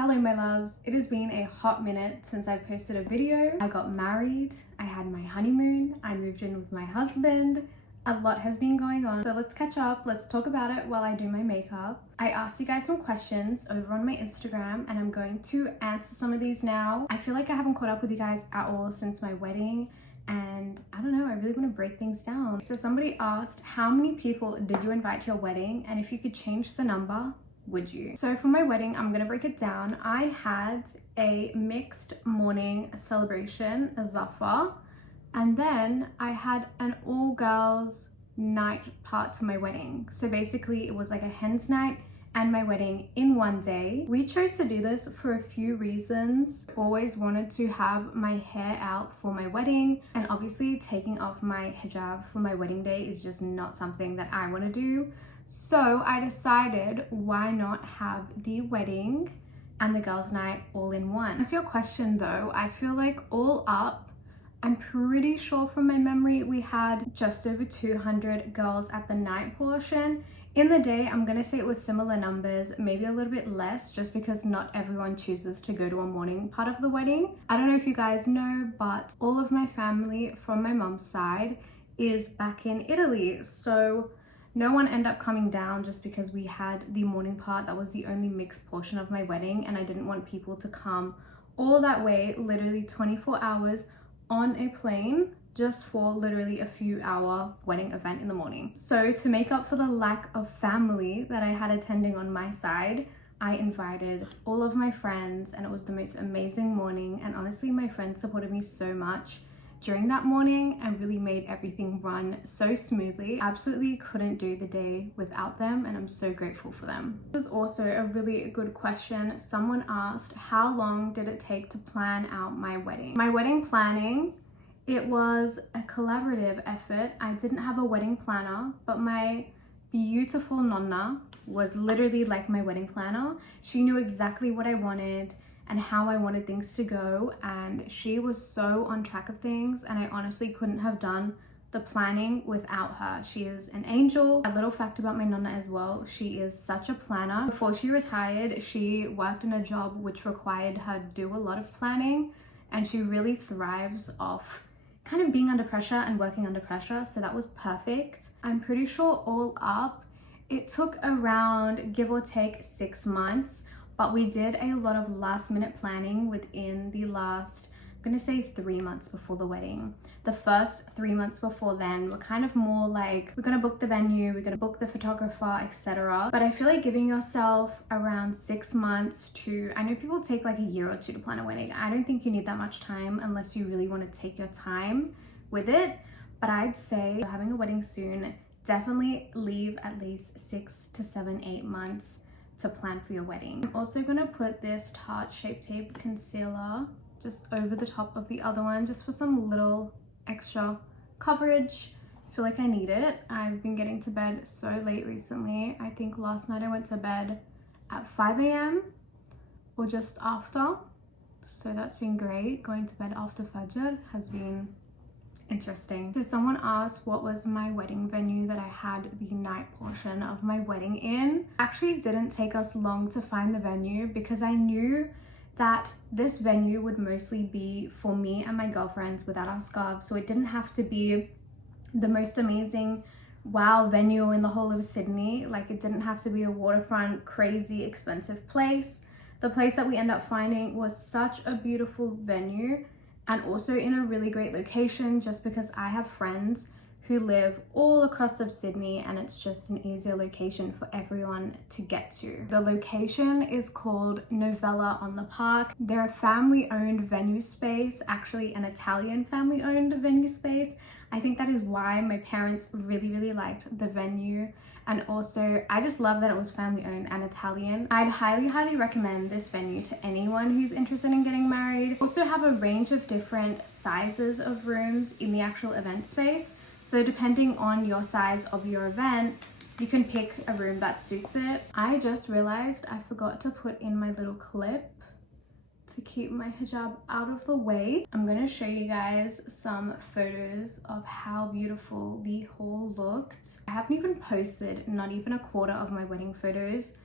Hello my loves, it has been a hot minute since I posted a video. I got married, I had my honeymoon, I moved in with my husband. A lot has been going on, so let's catch up, let's talk about it while I do my makeup. I asked you guys some questions over on my Instagram and I'm going to answer some of these now. I feel like I haven't caught up with you guys at all since my wedding, and I don't know, I really want to break things down. So somebody asked, how many people did you invite to your wedding, and if you could change the number, would you? So for my wedding, I'm gonna break it down. I had a mixed morning celebration, a zafar, and then I had an all girls night part to my wedding. So basically it was like a hen's night and my wedding in one day. We chose to do this for a few reasons. Always wanted to have my hair out for my wedding, and obviously taking off my hijab for my wedding day is just not something that I want to do. So I decided, why not have the wedding and the girls' night all in one? To answer your question though, I feel like all up, I'm pretty sure from my memory, we had just over 200 girls at the night portion. In the day, I'm gonna say it was similar numbers, maybe a little bit less, just because not everyone chooses to go to a morning part of the wedding. I don't know if you guys know, but all of my family from my mom's side is back in Italy. So no one ended up coming down just because we had the morning part. That was the only mixed portion of my wedding, and I didn't want people to come all that way, literally 24 hours on a plane just for literally a few hour wedding event in the morning. So to make up for the lack of family that I had attending on my side, I invited all of my friends, and it was the most amazing morning. And honestly, my friends supported me so much during that morning and really made everything run so smoothly. Absolutely couldn't do the day without them, and I'm so grateful for them. This is also a really good question. Someone asked, how long did it take to plan out my wedding? My wedding planning, it was a collaborative effort. I didn't have a wedding planner, but my beautiful nonna was literally like my wedding planner. She knew exactly what I wanted and how I wanted things to go, and she was so on track of things, and I honestly couldn't have done the planning without her. She is an angel. A little fact about my nonna as well, she is such a planner. Before she retired, she worked in a job which required her to do a lot of planning, and she really thrives off kind of being under pressure and working under pressure, so that was perfect. I'm pretty sure all up, it took around, give or take, 6 months. But we did a lot of last minute planning within the last, I'm gonna say 3 months before the wedding. The first 3 months before then were kind of more like, we're gonna book the venue, we're gonna book the photographer, etc. But I feel like giving yourself around 6 months to, I know people take like a year or two to plan a wedding. I don't think you need that much time unless you really wanna take your time with it. But I'd say if you're having a wedding soon, definitely leave at least 6 to 7, 8 months to plan for your wedding. I'm also gonna put this Tarte Shape Tape concealer just over the top of the other one, just for some little extra coverage. I feel like I need it. I've been getting to bed so late recently. I think last night I went to bed at 5 a.m. or just after. So that's been great. Going to bed after Fajr has been interesting. So someone asked what was my wedding venue that I had the night portion of my wedding in. Actually didn't take us long to find the venue, because I knew that this venue would mostly be for me and my girlfriends without our scarves. So it didn't have to be the most amazing wow venue in the whole of Sydney. Like, it didn't have to be a waterfront crazy expensive place. The place that we ended up finding was such a beautiful venue, and also in a really great location, just because I have friends who live all across of Sydney, and it's just an easier location for everyone to get to. The location is called Novella on the Park. They're a family-owned venue space, actually an Italian family-owned venue space. I think that is why my parents really liked the venue. And also, I just love that it was family-owned and Italian. I'd highly recommend this venue to anyone who's interested in getting married. Also have a range of different sizes of rooms in the actual event space. So depending on your size of your event, you can pick a room that suits it. I just realized I forgot to put in my little clip to keep my hijab out of the way. I'm gonna show you guys some photos of how beautiful the hall looked. I haven't even posted not even a quarter of my wedding photos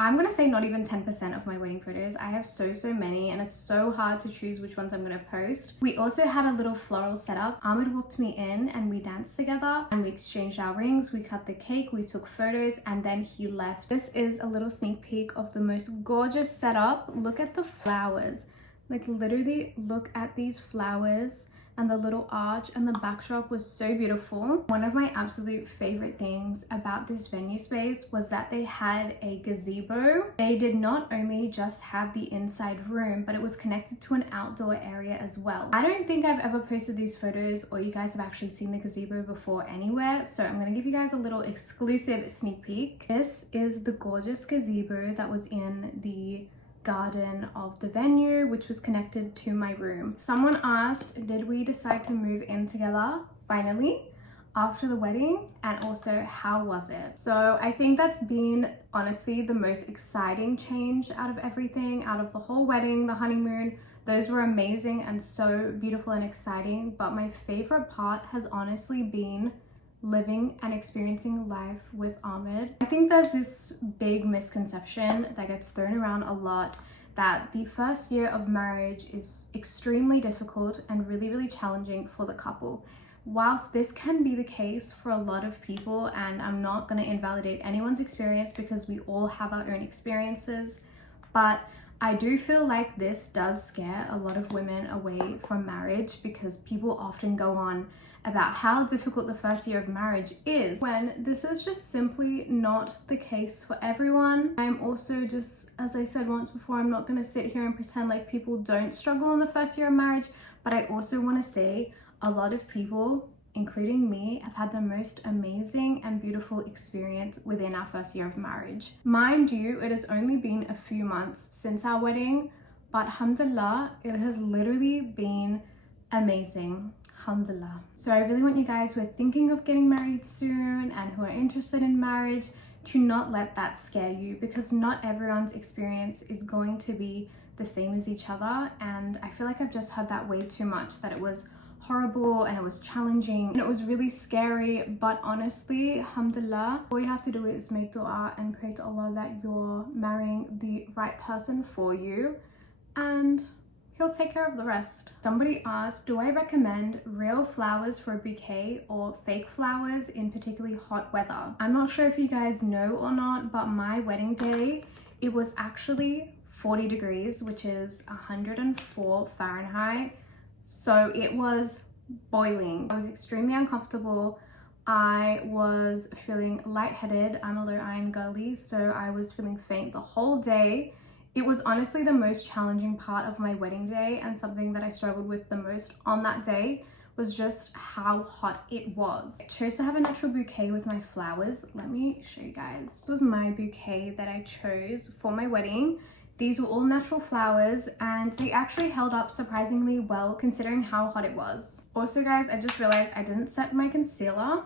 I'm gonna say not even 10% of my wedding photos. I have so many, and it's so hard to choose which ones I'm gonna post. We also had a little floral setup. Ahmed walked me in and we danced together and we exchanged our rings, we cut the cake, we took photos, and then he left. This is a little sneak peek of the most gorgeous setup. Look at the flowers. Like literally look at these flowers, and the little arch and the backdrop was so beautiful. One of my absolute favorite things about this venue space was that they had a gazebo. They did not only just have the inside room, but it was connected to an outdoor area as well. I don't think I've ever posted these photos, or you guys have actually seen the gazebo before anywhere, so I'm gonna give you guys a little exclusive sneak peek. This is the gorgeous gazebo that was in the garden of the venue, which was connected to my room. Someone asked, did we decide to move in together finally after the wedding, and also how was it? So I think that's been honestly the most exciting change out of everything, out of the whole wedding, the honeymoon. Those were amazing and so beautiful and exciting, but my favorite part has honestly been living and experiencing life with Ahmed. I think there's this big misconception that gets thrown around a lot, that the first year of marriage is extremely difficult and really challenging for the couple. Whilst this can be the case for a lot of people, and I'm not going to invalidate anyone's experience because we all have our own experiences, but I do feel like this does scare a lot of women away from marriage, because people often go on about how difficult the first year of marriage is, when this is just simply not the case for everyone. I'm also just, as I said once before, I'm not going to sit here and pretend like people don't struggle in the first year of marriage, but I also want to say a lot of people, including me, have had the most amazing and beautiful experience within our first year of marriage. Mind you, it has only been a few months since our wedding, but alhamdulillah, it has literally been amazing. Alhamdulillah. So I really want you guys who are thinking of getting married soon and who are interested in marriage to not let that scare you, because not everyone's experience is going to be the same as each other. And I feel like I've just heard that way too much, that it was horrible and it was challenging and it was really scary. But honestly, alhamdulillah, all you have to do is make dua and pray to Allah that you're marrying the right person for you, and He'll take care of the rest. Somebody asked, do I recommend real flowers for a bouquet or fake flowers in particularly hot weather? I'm not sure if you guys know or not, but my wedding day, it was actually 40 degrees, which is 104 Fahrenheit. So it was boiling. I was extremely uncomfortable. I was feeling lightheaded. I'm a low iron girly, so I was feeling faint the whole day. It was honestly the most challenging part of my wedding day, and something that I struggled with the most on that day was just how hot it was. I chose to have a natural bouquet with my flowers. Let me show you guys. This was my bouquet that I chose for my wedding. These were all natural flowers and they actually held up surprisingly well considering how hot it was. Also guys, I just realized I didn't set my concealer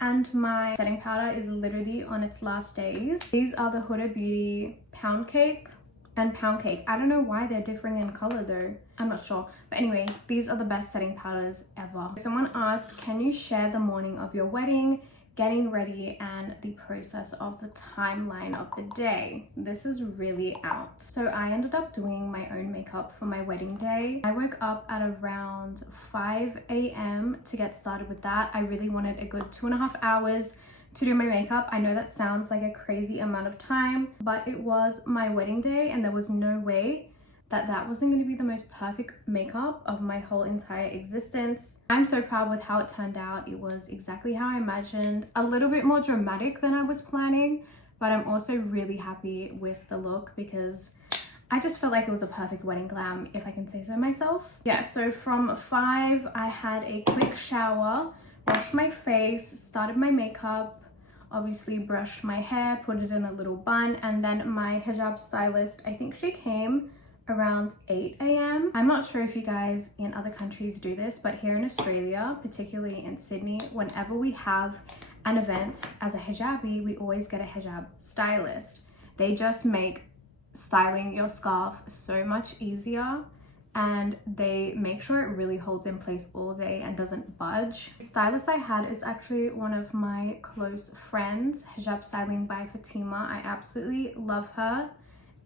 and my setting powder is literally on its last days. These are the Huda Beauty Pound Cake and Pound Cake. I don't know why they're differing in color though. I'm not sure. But anyway, these are the best setting powders ever. Someone asked, can you share the morning of your wedding, getting ready, and the process of the timeline of the day? This is really out. So I ended up doing my own makeup for my wedding day. I woke up at around 5 a.m. to get started with that. I really wanted a good 2.5 hours to do my makeup. I know that sounds like a crazy amount of time, but it was my wedding day and there was no way that that wasn't going to be the most perfect makeup of my whole entire existence. I'm so proud with how it turned out. It was exactly how I imagined, a little bit more dramatic than I was planning, but I'm also really happy with the look because I just felt like it was a perfect wedding glam, if I can say so myself. Yeah, so from 5, I had a quick shower, washed my face, started my makeup, obviously brushed my hair, put it in a little bun, and then my hijab stylist, I think she came around 8 a.m. I'm not sure if you guys in other countries do this, but here in Australia, particularly in Sydney, whenever we have an event as a hijabi, we always get a hijab stylist. They just make styling your scarf so much easier and they make sure it really holds in place all day and doesn't budge. The stylist I had is actually one of my close friends, Hijab Styling by Fatima. I absolutely love her,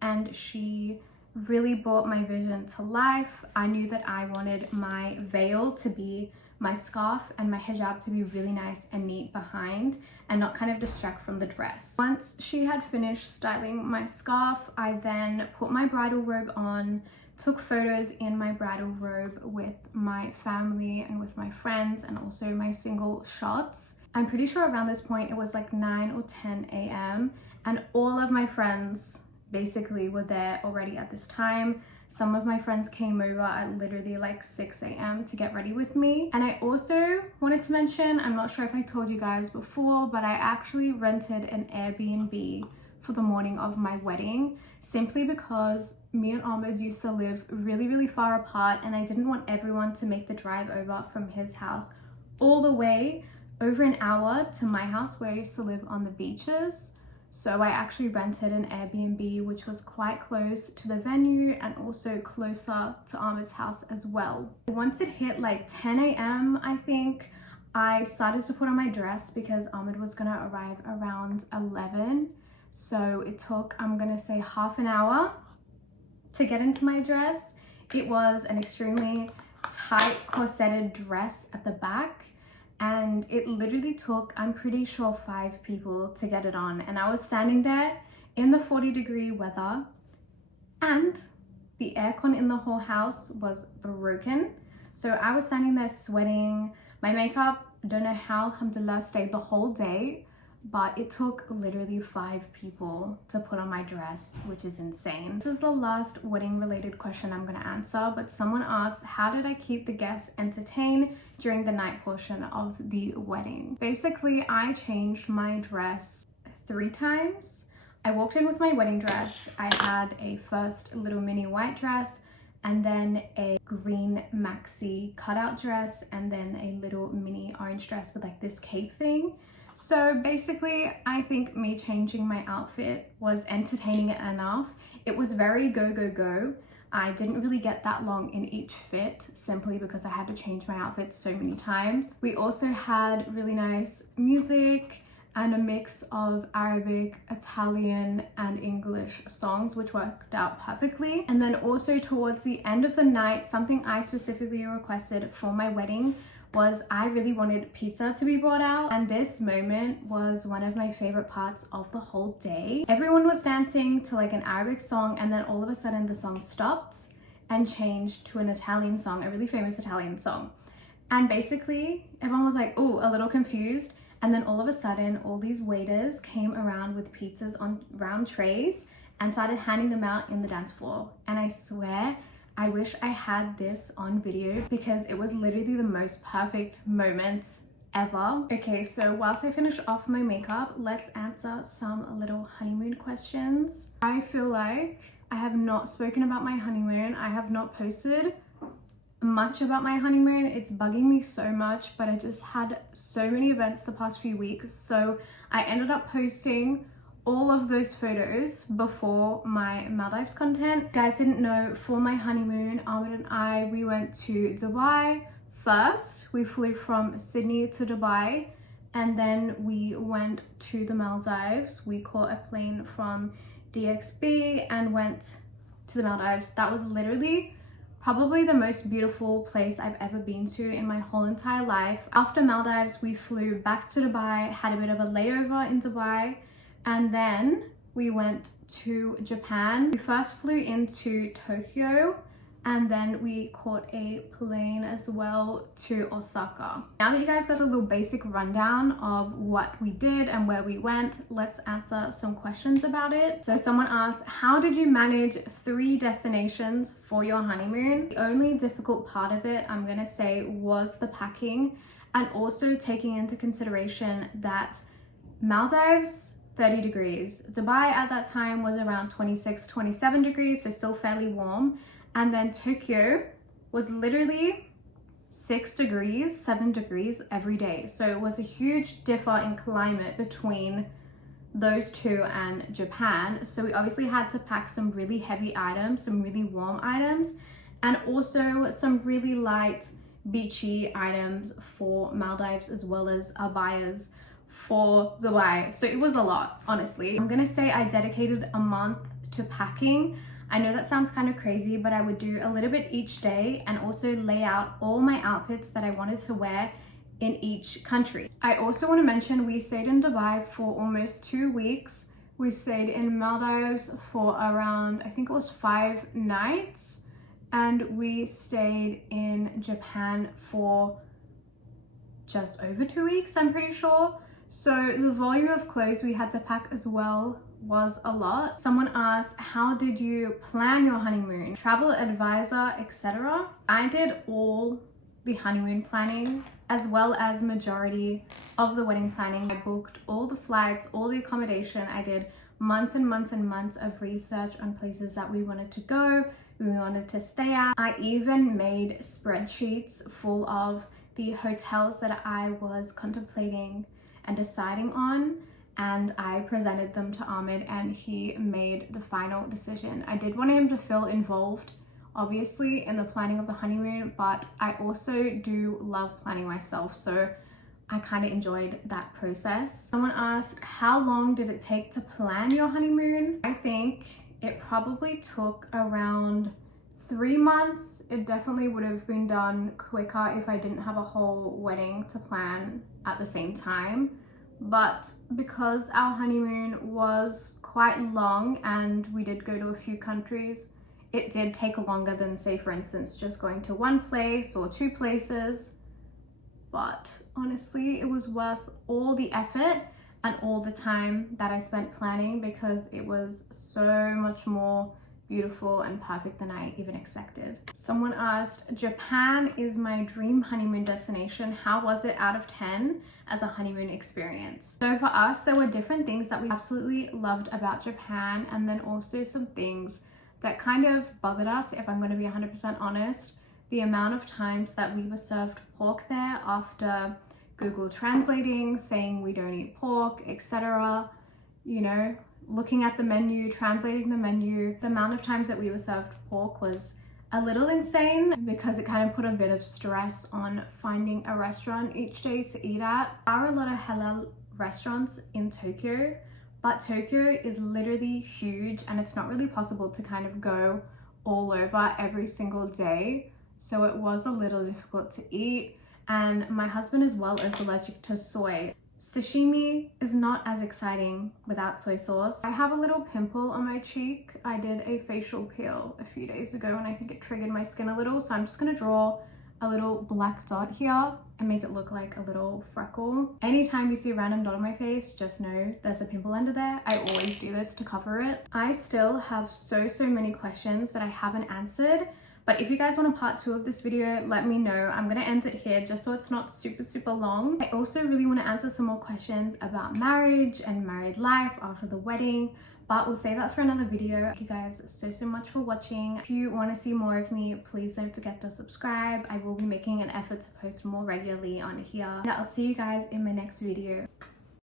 and she really brought my vision to life. I knew that I wanted my veil to be my scarf and my hijab to be really nice and neat behind and not kind of distract from the dress. Once she had finished styling my scarf, I then put my bridal robe on, took photos in my bridal robe with my family and with my friends, and also my single shots. I'm pretty sure around this point it was like 9 or 10 a.m. and all of my friends basically were there already at this time. Some of my friends came over at literally like 6 a.m. to get ready with me. And I also wanted to mention, I'm not sure if I told you guys before, but I actually rented an Airbnb for the morning of my wedding, simply because me and Ahmed used to live really far apart, and I didn't want everyone to make the drive over from his house all the way over an hour to my house where I used to live on the beaches. So I actually rented an Airbnb which was quite close to the venue and also closer to Ahmed's house as well. Once it hit like 10 a.m. I think, I started to put on my dress because Ahmed was gonna arrive around 11. So it took, I'm gonna say, half an hour to get into my dress. It was an extremely tight corseted dress at the back, and it literally took, I'm pretty sure, 5 people to get it on. And I was standing there in the 40-degree weather, and the aircon in the whole house was broken. So I was standing there sweating. My makeup, don't know how, alhamdulillah, stayed the whole day, but it took literally 5 people to put on my dress, which is insane. This is the last wedding related question I'm gonna answer, but someone asked, how did I keep the guests entertained during the night portion of the wedding? Basically, I changed my dress 3 times. I walked in with my wedding dress. I had a first little mini white dress, and then a green maxi cutout dress, and then a little mini orange dress with like this cape thing. So basically, I think me changing my outfit was entertaining enough. It was very go. I didn't really get that long in each fit, simply because I had to change my outfit so many times. We also had really nice music and a mix of Arabic, Italian, and English songs, which worked out perfectly. And then also towards the end of the night, something I specifically requested for my wedding was I really wanted pizza to be brought out, and this moment was one of my favorite parts of the whole day. Everyone was dancing to like an Arabic song, and then all of a sudden the song stopped and changed to an Italian song, a really famous Italian song. And basically everyone was like, oh, a little confused. And then all of a sudden all these waiters came around with pizzas on round trays and started handing them out in the dance floor. And I swear, I wish I had this on video because it was literally the most perfect moment ever. Okay, so whilst I finish off my makeup, let's answer some little honeymoon questions. I feel like I have not spoken about my honeymoon. I have not posted much about my honeymoon. It's bugging me so much, but I just had so many events the past few weeks. So I ended up posting all of those photos before my Maldives content. You guys didn't know, for my honeymoon, Ahmed and I, we went to Dubai first. We flew from Sydney to Dubai, and then we went to the Maldives. We caught a plane from DXB and went to the Maldives. That was literally probably the most beautiful place I've ever been to in my whole entire life. After Maldives, we flew back to Dubai, had a bit of a layover in Dubai, and then we went to Japan. We first flew into Tokyo, and then we caught a plane as well to Osaka. Now that you guys got a little basic rundown of what we did and where we went, let's answer some questions about it. So someone asked, how did you manage 3 destinations for your honeymoon? The only difficult part of it, I'm gonna say, was the packing, and also taking into consideration that Maldives, 30 degrees. Dubai at that time was around 26, 27 degrees, so still fairly warm. And then Tokyo was literally 6 degrees, 7 degrees every day. So it was a huge differ in climate between those two and Japan. So we obviously had to pack some really heavy items, some really warm items. and also some really light beachy items for Maldives, as well as abayas for Dubai. So it was a lot, honestly. I'm gonna say I dedicated a month to packing. I know that sounds kind of crazy, but I would do a little bit each day and also lay out all my outfits that I wanted to wear in each country. I also want to mention we stayed in Dubai for almost 2 weeks. We stayed in Maldives for around, I think it was 5 nights, and we stayed in Japan for just over 2 weeks, I'm pretty sure. So the volume of clothes we had to pack as well was a lot. Someone asked, how did you plan your honeymoon? Travel advisor, etc. I did all the honeymoon planning as well as majority of the wedding planning. I booked all the flights, all the accommodation. I did months and months and months of research on places that we wanted to go, we wanted to stay at. I even made spreadsheets full of the hotels that I was contemplating and deciding on, and I presented them to Ahmed and he made the final decision. I did want him to feel involved, obviously, in the planning of the honeymoon, but I also do love planning myself, so I kind of enjoyed that process. Someone asked, how long did it take to plan your honeymoon? I think it probably took around 3 months. It definitely would have been done quicker if I didn't have a whole wedding to plan at the same time. But because our honeymoon was quite long and we did go to a few countries, it did take longer than, say, for instance, just going to one place or 2 places. But honestly, it was worth all the effort and all the time that I spent planning, because it was so much more beautiful and perfect than I even expected. Someone asked, Japan is my dream honeymoon destination. How was it out of 10 as a honeymoon experience? So for us, there were different things that we absolutely loved about Japan, and then also some things that kind of bothered us, if I'm going to be 100% honest. The amount of times that we were served pork there after Google translating, saying we don't eat pork, etc. You know, looking at the menu, translating the menu, the amount of times that we were served pork was a little insane, because it kind of put a bit of stress on finding a restaurant each day to eat at. There are a lot of halal restaurants in Tokyo, but Tokyo is literally huge and it's not really possible to kind of go all over every single day. So it was a little difficult to eat. And my husband as well is allergic to soy. Sashimi is not as exciting without soy sauce. I have a little pimple on my cheek. I did a facial peel a few days ago and I think it triggered my skin a little. So I'm just gonna draw a little black dot here and make it look like a little freckle. Anytime you see a random dot on my face, just know there's a pimple under there. I always do this to cover it. I still have so many questions that I haven't answered. But if you guys want a part 2 of this video, let me know. I'm gonna end it here just so it's not super long. I also really wanna answer some more questions about marriage and married life after the wedding, but we'll save that for another video. Thank you guys so much for watching. If you wanna see more of me, please don't forget to subscribe. I will be making an effort to post more regularly on here. And I'll see you guys in my next video.